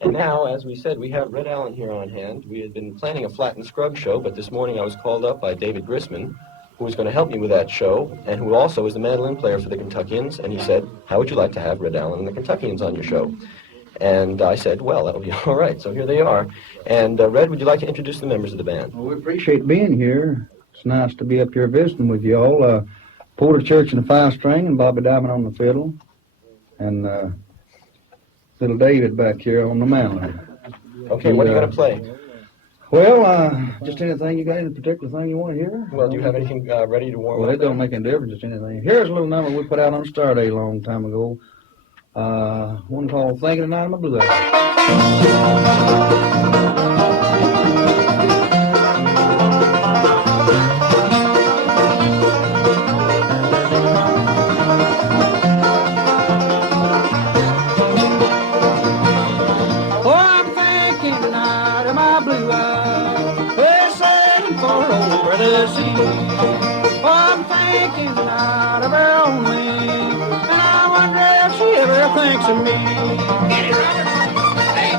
And now, as we said, we have Red Allen here on hand. We had been planning a Flat and Scrub show, but this morning I was called up by David Grisman, who was going to help me with that show, and who also is the mandolin player for the Kentuckians, and he said, how would you like to have Red Allen and the Kentuckians on your show? And I said, well, that'll be all right. So here they are. And Red, would you like to introduce the members of the band? Well, we appreciate being here. It's nice to be up here visiting with you all. Porter Church and the 5-string, and Bobby Diamond on the fiddle, and little David back here on the mandolin. Okay, what are you going to play? Well, just anything. You got any particular thing you want to hear? Well, do you have anything ready to warm up? Well, it don't make any difference, just anything. Here's a little number we put out on Star Day a long time ago. One called Thinking of Night of My Blue Eyes. I'm thinking not of her only, and I wonder if she ever thinks of me. Get it, Robert. Hey,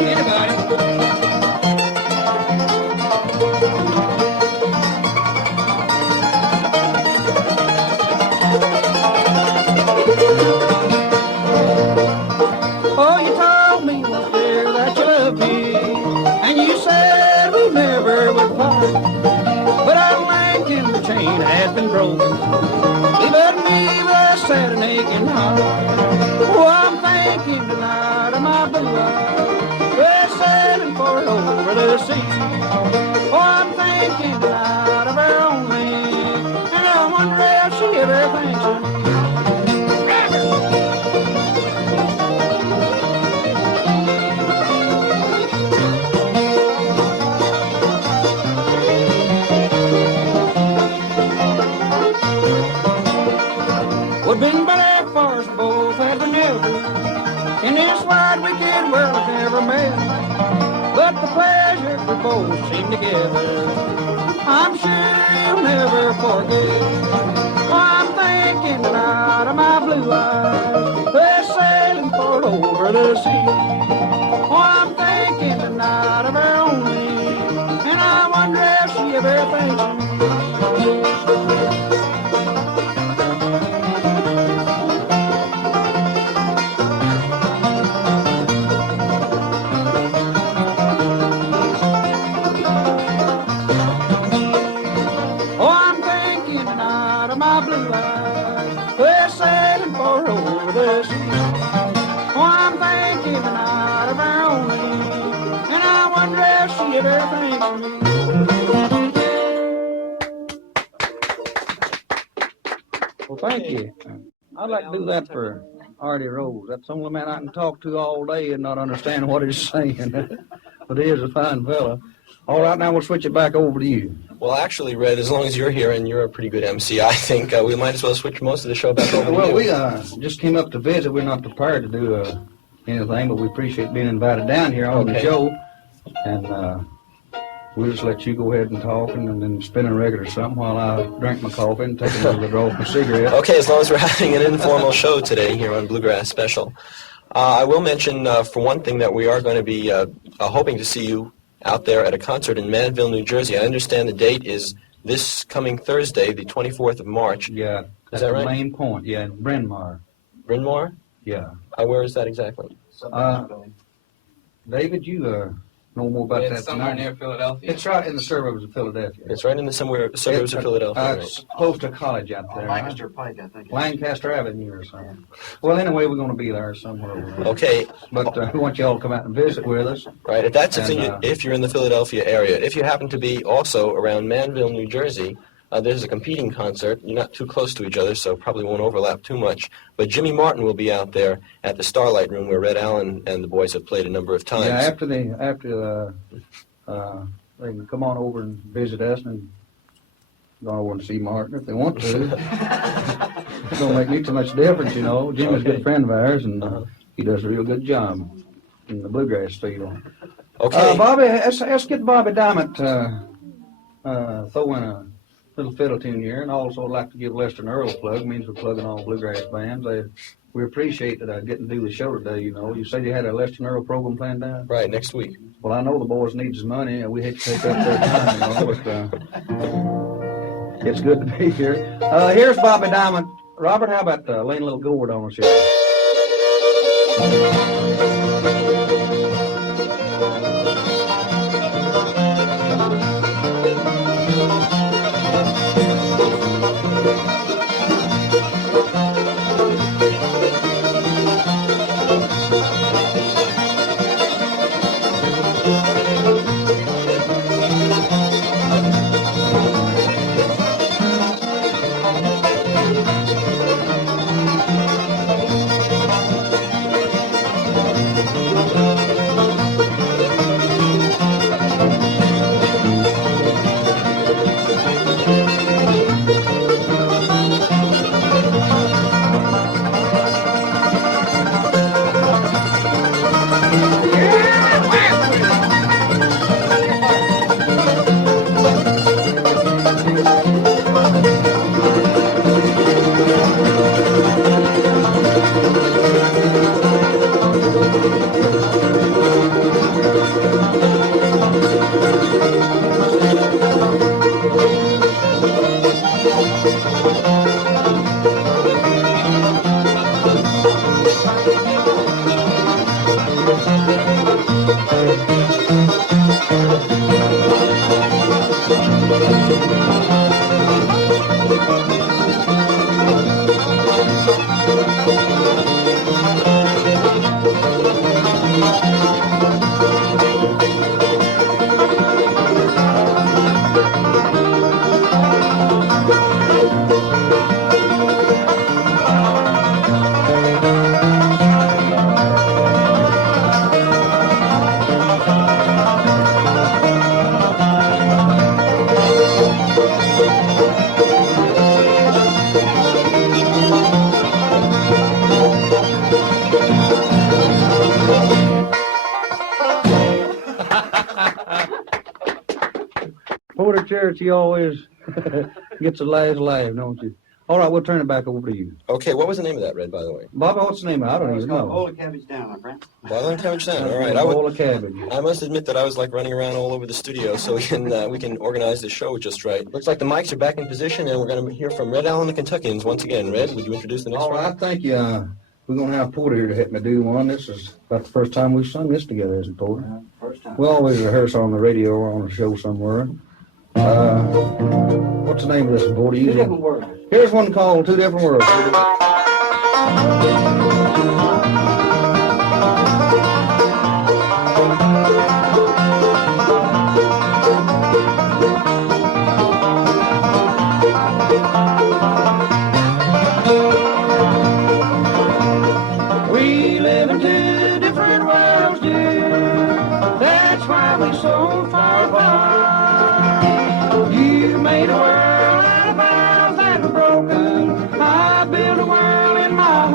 get it, buddy. Oh, you told me once, dear, that you loved me, and you said we never would part. But our link in the chain has been broken, leaving me with a sad and aching heart. Oh, I'm thinking tonight of my blue eyes, we're sailing for over the sea. Oh, I'm thinking tonight of her only, and I wonder if she ever thinks of me. We've been back for us both have been ever in this wide wicked world I've never met. But the pleasure we both seem together, I'm sure you'll never forget. Oh, I'm thinking tonight of my blue eyes, they're sailing for over the sea. Oh, I'm thinking tonight of her only, and I wonder if she ever thinks of me. Well, thank you. I'd like to do that for Artie Rose. That's the only man I can talk to all day and not understand what he's saying. But he is a fine fella. All right, now we'll switch it back over to you. Well, actually, Red, as long as you're here and you're a pretty good MC, I think we might as well switch most of the show back over to you. Well, we just came up to visit. We're not prepared to do anything, but we appreciate being invited down here on the show. And we'll just let you go ahead and talk and then spin a record or something while I drink my coffee and take another draw of my cigarette. Okay, as long as we're having an informal show today here on Bluegrass Special. I will mention, for one thing, that we are going to be hoping to see you out there at a concert in Manville, New Jersey. I understand the date is this coming Thursday, the 24th of March. Yeah. Is that right? Main Point, yeah, in Bryn Mawr. Bryn Mawr? Yeah. Where is that exactly? David, you know more about that than somewhere near Philadelphia. It's right in the suburbs of Philadelphia. It's right in the suburbs of Philadelphia. It's close to college out there. Lancaster Pike, I think. Lancaster Avenue or something. Well, anyway, we're going to be there somewhere over there. Okay. But we want you all to come out and visit with us. Right. If that's if you're in the Philadelphia area. If you happen to be also around Manville, New Jersey, there's a competing concert. You're not too close to each other, so probably won't overlap too much. But Jimmy Martin will be out there at the Starlight Room where Red Allen and the boys have played a number of times. Yeah, after they can come on over and visit us and go over and see Martin if they want to. It don't make me too much difference, you know. Jimmy's a good friend of ours, and he does a real good job in the bluegrass field. Okay. Bobby, let's get Bobby Diamond throw in little fiddle tune here, and also I'd like to give Lester and Earl a plug. It means we're plugging all bluegrass bands. We appreciate that getting to do the show today, you know. You said you had a Lester and Earl program planned out? Right, next week. Well, I know the boys needs money, and we hate to take up their time, you know, but it's good to be here. Here's Bobby Diamond. Robert, how about laying a little gourd on us here? Porter Charity always gets a last laugh, don't you? All right, we'll turn it back over to you. Okay, what was the name of that, Red, by the way? Bobby, what's the name of it? I don't even know. Bowl of cabbage down, my friend. Boil and Cabbage Down. All right. Bowl of cabbage. I must admit that I was like running around all over the studio so we can organize the show just right. Looks like the mics are back in position, and we're going to hear from Red Al and the Kentuckians once again. Red, would you introduce the next All one? right, thank you. We're going to have Porter here to help me do one. This is about the first time we've sung this together, isn't it, Porter? First time. We always rehearse on the radio or on a show somewhere. What's the name of this, Porter? Two different words. Here's one called Two Different Worlds. We live in two different worlds, dear. That's why we're so far apart. You made a world out of ours that was broken. I built a world in my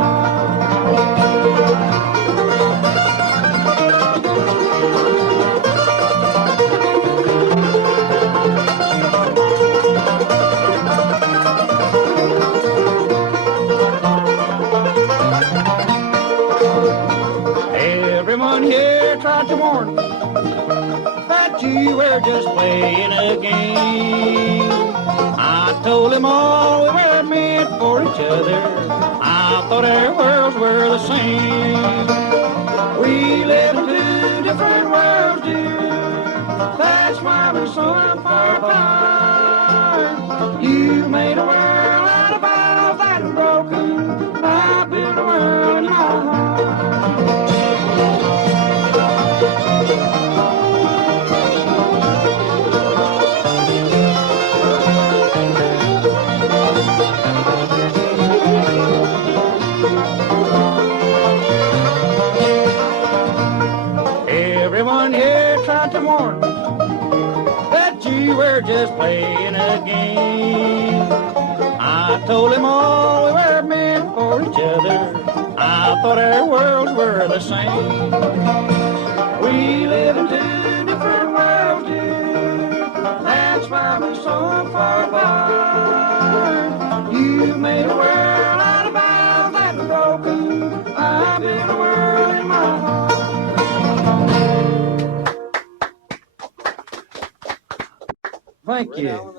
Everyone here tried to warn me that you were just playing a game. I told them all we were meant for each other. I thought our worlds were the same. We live in two different worlds, dear. That's why we're so far apart. You made a world out of ours that was broken. I built a world in my heart. Everyone here tried to warn me that you were just playing a game. I told them all we were meant for each other. I thought our worlds were the same. We live in two different worlds, dear. That's why we're so far apart. you made a world out of vows that were broken. I built a world in my heart. Thank you.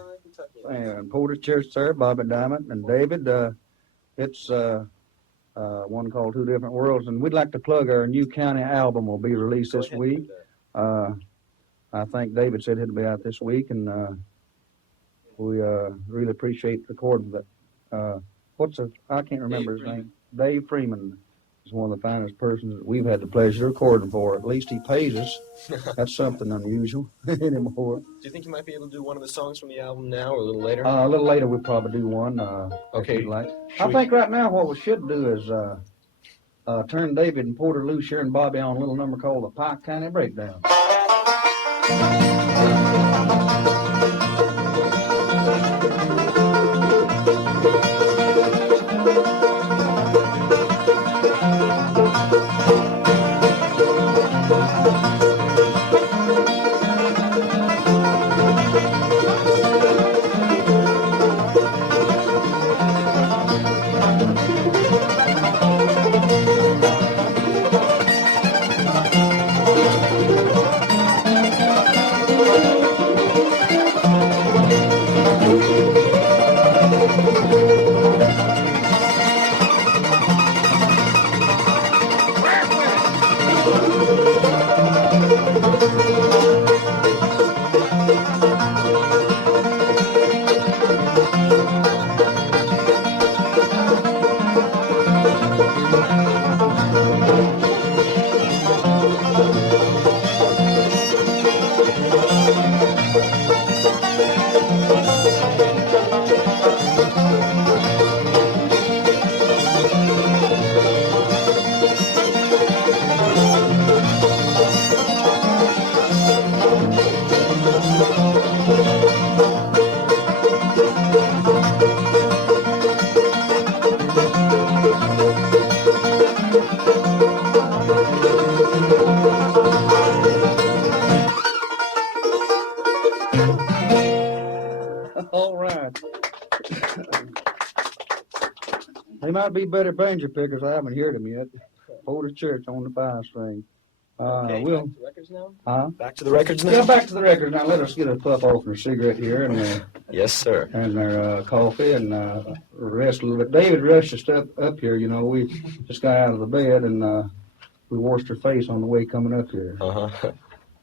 And Porter Church, sir, Bobby Diamond, and David. It's one called Two Different Worlds, and we'd like to plug our new county album will be released this week. I think David said it'll be out this week, and we really appreciate recording that. I can't remember his name. Dave Freeman is one of the finest persons that we've had the pleasure of recording for. At least he pays us. That's something unusual anymore. Do you think you might be able to do one of the songs from the album now or a little later? A little later we'll probably do one. Okay. If you'd like. I think right now what we should do is turn David and Porter loose here and Bobby on a little number called the Pike County Breakdown. All right. They might be better banjo pickers. I haven't heard them yet. Porter Church on the 5-string. Okay, We'll, back to the records now? huh? Back to the records now? Yeah, back to the records now. Let us get a puff off and a cigarette here and Yes, sir. our coffee and rest a little bit. David rushed us up here. You know, we just got out of the bed and we washed our face on the way coming up here. Uh-huh.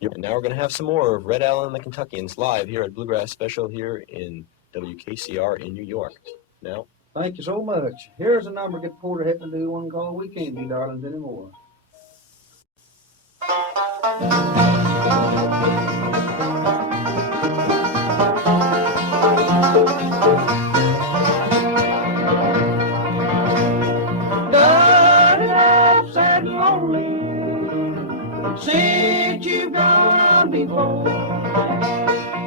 And now we're going to have some more of Red Allen and the Kentuckians live here at Bluegrass Special here in WKCR in New York. Now, Thank you so much. Here's a number get Porter had to do one called We Can't Be Darlings Anymore. Dirty, sad, and lonely, since you've gone before.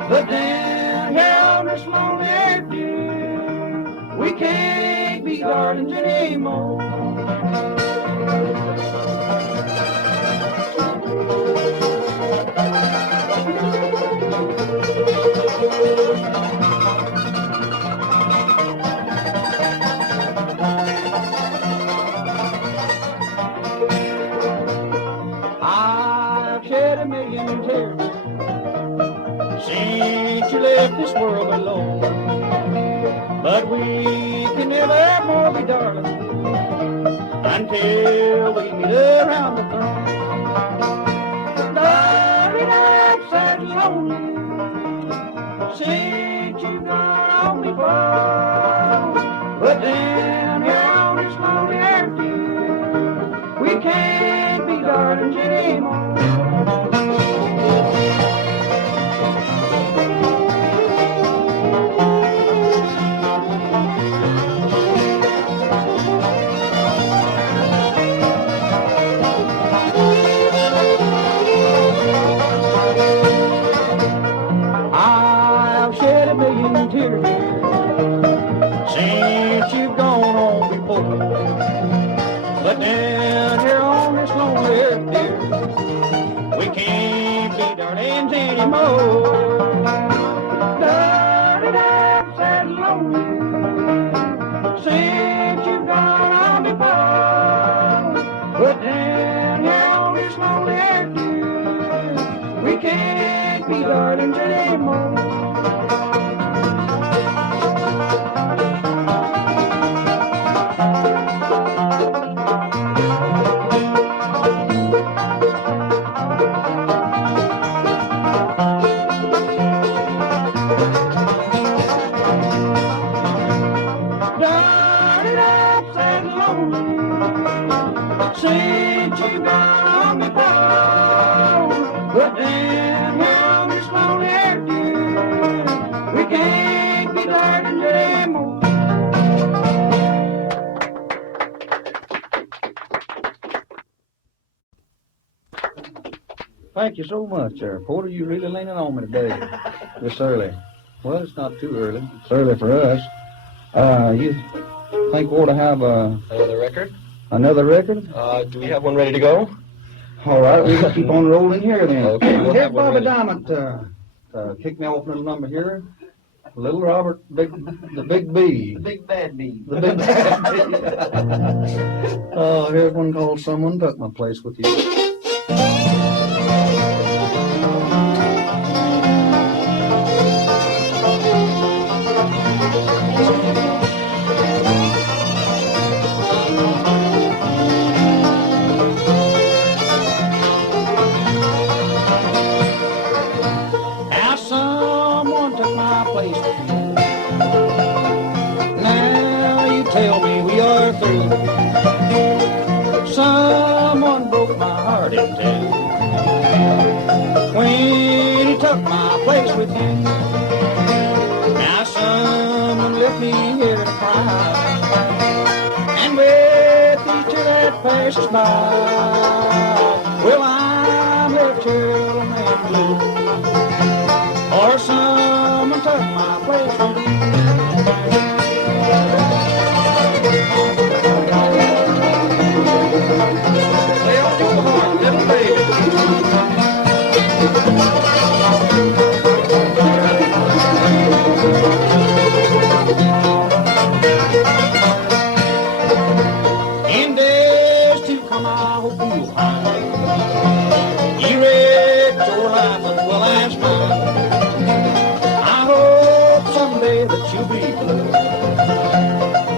But then, hell, this lonely earth, dear, we can't be darlings anymore. I've shed a million tears since you left this world alone, but we can never more be darling until we meet around the throne. Darling, I'm sad and lonely since you've gone on before, but then here on this lonely earth, dear, we can't be darlings anymore. I've shed a million tears since you've gone on before, but then here on this lonely earth, dear, we can't be darlings anymore. Darling, I'm sad and lonely since you gone before. But damn, young and slowly after you, we can't be darlings anymore. Thank you so much, sir. Porter, you really leaning on me today, this early. Well, it's not too early. It's early for us. You think we ought to have Another record? another record? Do we have one ready to go? All right, we can keep on rolling here then. Okay, we'll Here's have one Bobby ready. Diamond kick me off a little number here. Little Robert, the Big B. The big bad bee. The Big Bad B. Here's one called Someone Took My Place with You. Now someone took my place with you. Now you tell me we are through. Someone broke my heart in two when he took my place with you. Now someone left me here to cry, and with each tear that passes by, well, I'm left here alone and blue. Or someone took my place with you. Lay on your heart, little baby. In days to come, I hope you'll find you wrecked your life as well as mine. I hope someday that you'll be blue,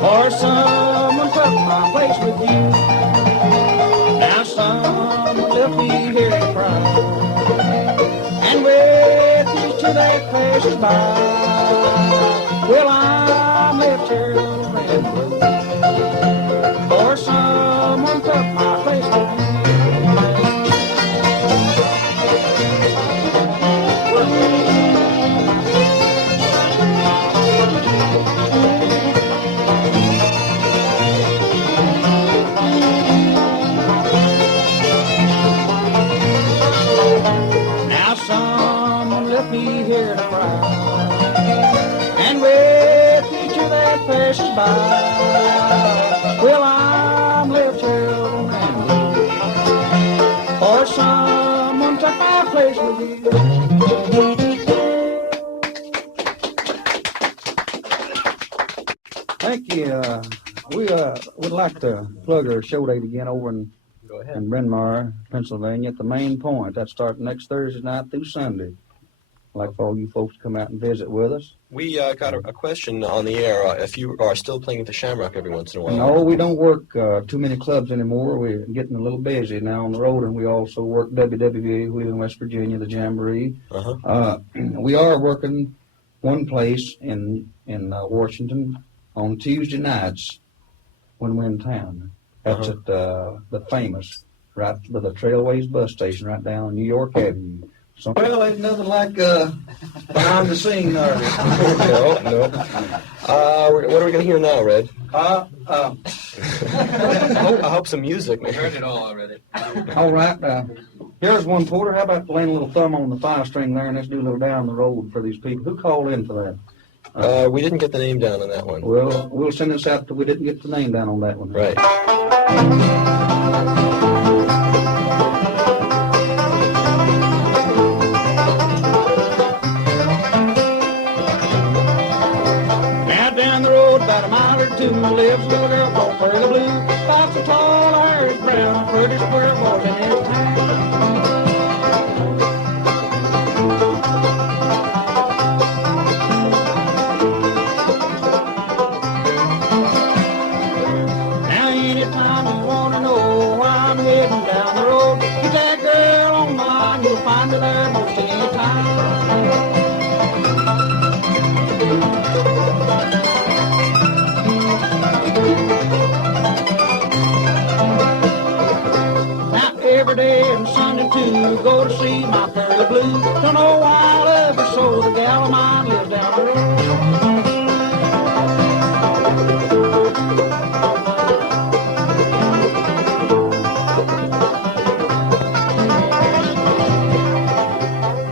or someone took my place with you. Now someone left me here to cry, and with each tear that passes by, well, I'm left here alone and blue, or someone took my place with you. Now someone left me here to cry, and with each of that passes by, well, I'm left here alone and blue, or someone took my place with you. Thank you. We would like to plug our show date again over in Go ahead. in Bryn Mawr, Pennsylvania, at the Main Point. That starts next Thursday night through Sunday. I'd like for all you folks to come out and visit with us. We got a question on the air. If you are still playing at the Shamrock every once in a while. No, we don't work too many clubs anymore. We're getting a little busy now on the road, and we also work WWVA, we live in West Virginia, the Jamboree. We are working one place in Washington on Tuesday nights when we're in town. That's at the famous, right by the Trailways bus station, right down on New York Avenue. So, well, ain't nothing like behind the scene, are there? No. What are we going to hear now, Red? I hope some music, man. We heard it all already. All right. Here's one, Porter. How about laying a little thumb on the 5-string there, and let's do a little down the road for these people. Who called in for that? We didn't get the name down on that one. Well, we'll send this out till we didn't get the name down on that one. Right. Now down the road about a mile or two lives a little girl called Pearly Blue. About so tall, her hair is brown, pretty square was in his town. find me there most any time. Now every day and Sunday too, go to see my pearly blue. Don't know why I love her so, the gal of mine lives down the road.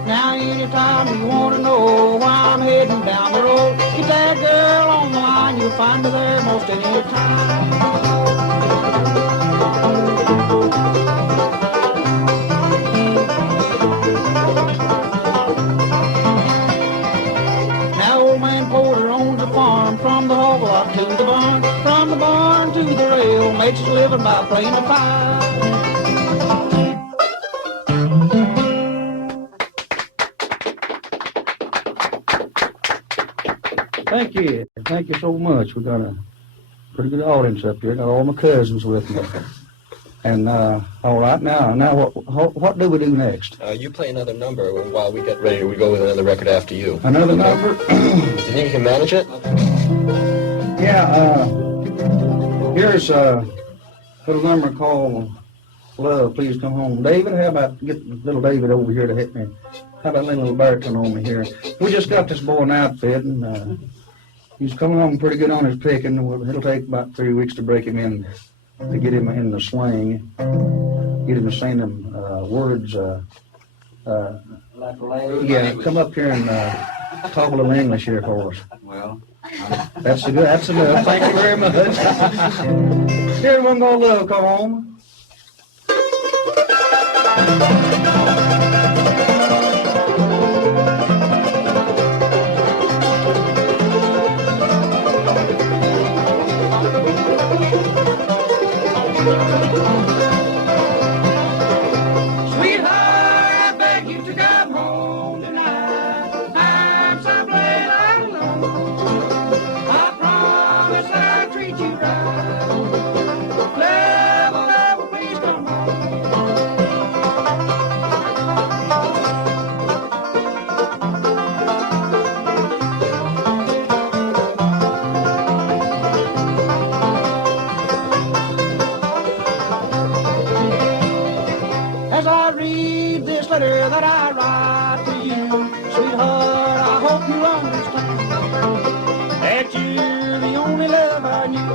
Now anytime you want to know why I'm heading down the road, get that girl on the line, you'll find me there most any time. From the hog lot to the barn, from the barn to the rail, makes us living by playing a fire. Thank you. Thank you so much. We got a pretty good audience up here. Got all my cousins with me. And all right, now what do we do next? You play another number while we get ready. We go with another record after you. Another number? Do you think you can manage it? Yeah. Here's a little number called "Love, Please Come Home." David, how about get little David over here to hit me? How about letting little baritone on me here? We just got this boy an outfit, and he's coming on pretty good on his picking. It'll take about 3 weeks to break him in. To get him in the slang, get him to sing them words. Like a lady. Yeah, come up here and talk a little English here for us. Well, That's enough. Thank you very much. Here, one more little come on. Sweetheart, I beg you to come home tonight. I'm someplace all alone. I promise I'll treat you right. Love, love, please come home. As I read this letter that I write to you, sweetheart, I hope you understand that you're the only love I knew.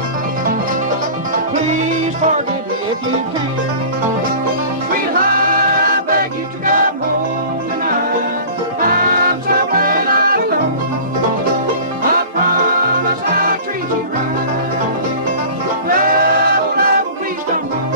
Please forgive me if you can. Sweetheart, I beg you to come home tonight. I'm somewhere not alone. I promise I'll treat you right. Love, love, please come home.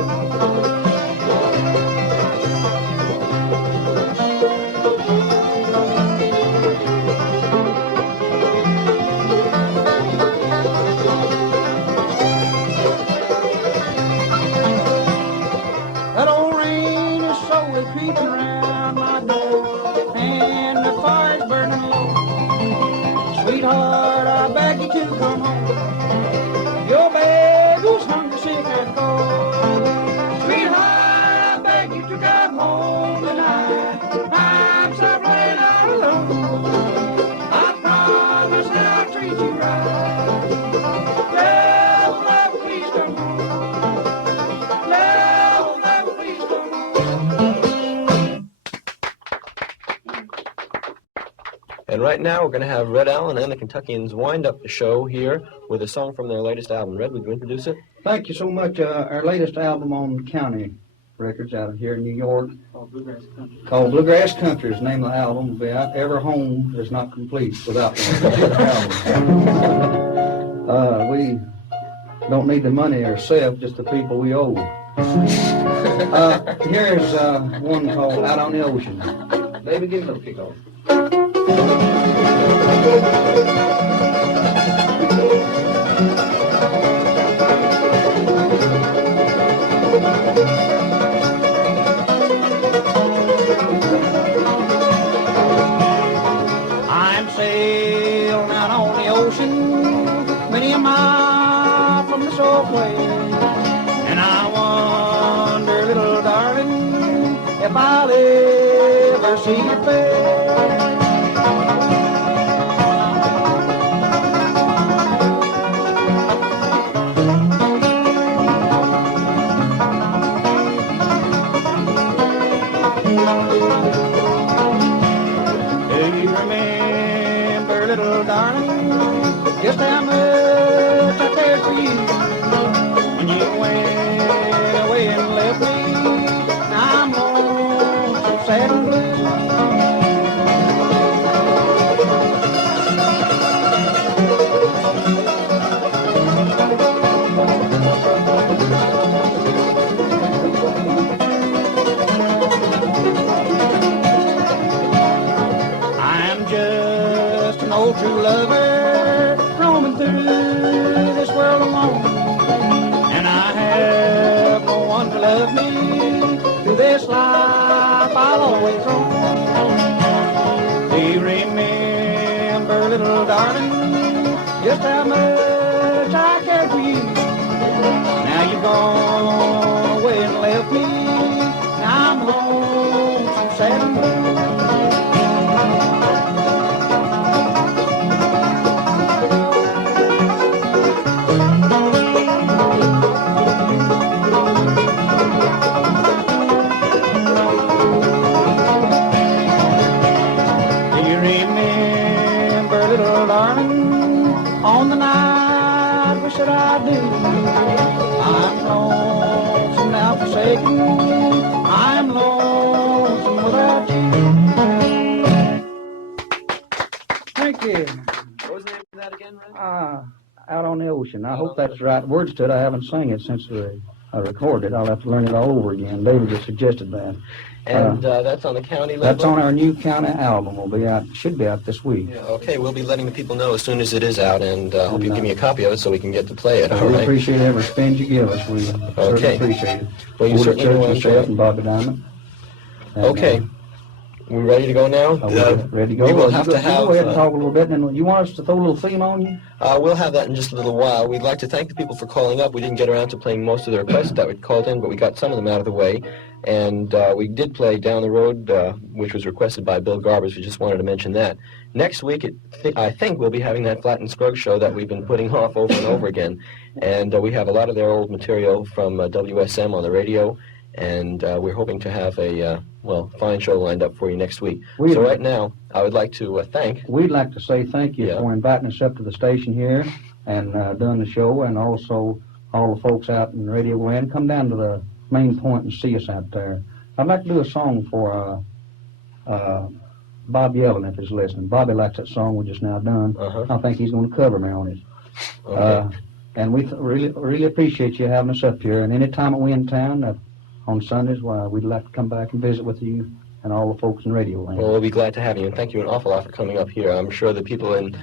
That old rain is slowly creeping around my door, and the fire's burning low. Sweetheart, I beg you to come home. Your baby's hungry, sick, and cold. Sweetheart, I beg you to come home tonight. I'm someplace not alone. I promise I'll treat you right. Love, love, please come home. Love, love, please come home. And right now we're going to have Red Allen and the Kentuckians wind up the show here with a song from their latest album. Red, would you introduce it? Thank you so much. Our latest album on County Records out of here in New York, called Bluegrass Country, is the name of the album. Will be out. Every home is not complete without one album. We don't need the money ourselves, just the people we owe. Here's one called Out on the Ocean. David, give me a kick off. I'm sailing out on the ocean, many a mile from the shore place, and I wonder, little darling, if I'll ever ever see your face. Do you remember, little darling, just how much I cared for you when you went away and left me? Now I'm lonesome, sad and blue. I'm just an old true lover roaming through this world alone, and I have no one to love me through this life I'll always roam. Do you remember, little darling, just how much I cared for you? Now you've gone away and left me. Now I'm lonesome, sad and blue. On the night we said I do, I'm lonesome now forsaken, I'm lonesome without you. Thank you. What was the name of that again, Red? Out on the Ocean. I hope that's the right words to it. I haven't sang it since I recorded it. I'll have to learn it all over again. David just suggested that. And that's on the county level? That's on our new county album. Will be out. Should be out this week. Yeah, okay, we'll be letting the people know as soon as it is out, and hope you give me a copy of it so we can get to play it. All We right. appreciate every spend you give us. We certainly appreciate it. Well, you certainly Church want and to. Chef and Bobby Diamond. And, Okay. We ready to go now? Are we ready to go? We will Well, have you to go have. ahead and talk a little bit, and then you want us to throw a little theme on you? We'll have that in just a little while. We'd like to thank the people for calling up. We didn't get around to playing most of the requests that we called in, but we got some of them out of the way. And we did play Down the Road, which was requested by Bill Garbers. We just wanted to mention that. Next week, I think we'll be having that Flat and Scruggs show that we've been putting off over and over again. And we have a lot of their old material from WSM on the radio. And we're hoping to have a, fine show lined up for you next week. So right now, I would like to thank... We'd like to say thank you for inviting us up to the station here and doing the show, and also all the folks out in Radio Land. Come down to the main point and see us out there. I'd like to do a song for Bob Yellen, if he's listening. Bobby likes that song we just now done. I think he's going to cover me on it. Okay. And we really appreciate you having us up here. And any time that we're in town, on Sundays, we'd like to come back and visit with you and all the folks in Radio Land. Well, we'll be glad to have you, and thank you an awful lot for coming up here. I'm sure the people in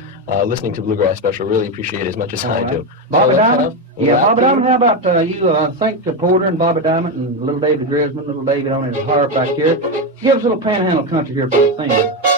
listening to Bluegrass Special really appreciate it as much as I do. Bobby So Diamond? Yeah, Bobby Diamond, how about you thank Porter and Bobby Diamond and little David Grisman, little David on his harp back here. Give us a little Panhandle Country here for the thing.